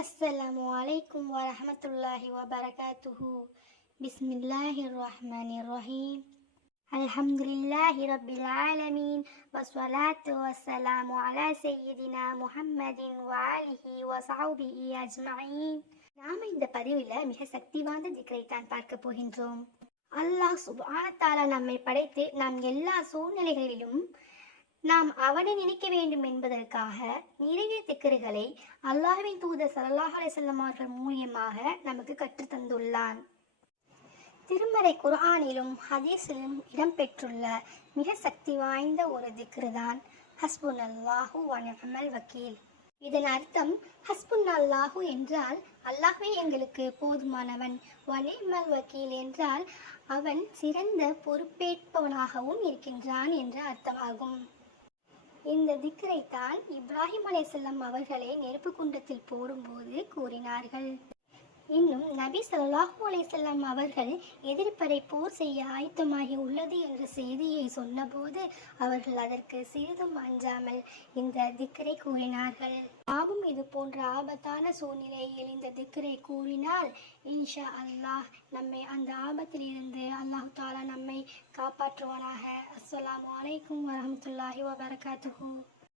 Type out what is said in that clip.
அஸ்ஸலாமு அலைக்கும் வரஹ்மத்துல்லாஹி வபரகாத்துஹு. பிஸ்மில்லாஹிர் ரஹ்மானிர் ரஹீம். அல்ஹம்துலில்லாஹி ரப்பில் ஆலமீன். வஸ்ஸலாத்து வஸ்ஸலாமு அலா சய்யிதினா முஹம்மதின் வ ஆலிஹி வ ஸஹ்பிஹி அஜ்மஈன். நாம இந்த பதிவில் மிக சக்தி வாய்ந்த திக்ரை தான் பார்க்க போகின்றோம். அல்லாஹ் சுப்ஹானஹு வ தஆலா நம்மை படைத்து நாம் எல்லா சூழ்நிலைகளிலும் நாம் அவனை நினைக்க வேண்டும் என்பதற்காக நிறைய திக்ருகளை அல்லாஹ்வின் தூதர் ஸல்லல்லாஹு அலைஹி வஸல்லம் அவர்கள் மூலியமாக நமக்கு கற்றுத்தந்துள்ளான். திருமறை குர்ஆனிலும் ஹதீஸிலும் இடம்பெற்றுள்ள மிக சக்தி வாய்ந்த ஒரு திக்ரு தான் ஹஸ்புனல்லாஹு வ நிஅமல் வக்கீல். இதன் அர்த்தம் ஹஸ்புனல்லாஹு என்றால் அல்லாஹ்வே எங்களுக்கு போதுமானவன், வ நிஅமல் வக்கீல் என்றால் அவன் சிறந்த பொறுப்பேற்பவனாகவும் இருக்கின்றான் என்ற அர்த்தமாகும். இந்த திக்ரை தான் இப்ராஹிம் அலைஹிஸ்ஸலாம் அவர்களை நெருப்பு குண்டத்தில் போடும்போது கூறினார்கள். இன்னும் நபி ஸல்லல்லாஹு அலைஹி வஸல்லம் அவர்கள் எதிர்ப்படை போர் செய்ய ஆயத்தமாகி உள்ளது என்ற செய்தியை சொன்னபோது அவர்கள் அதற்கு சிறிதும் அஞ்சாமல் இந்த திக்ரை கூறினார்கள். நாமும் இது போன்ற ஆபத்தான சூழ்நிலையில் இந்த திக்ரை கூறினால் இன்ஷா அல்லாஹ் நம்மை அந்த ஆபத்தில் இருந்து அல்லாஹ் தஆலா நம்மை காப்பாற்றுவானாக. அஸ்ஸலாமு அலைக்கும் வரஹ்மத்துல்லாஹி வபரகாத்துஹு.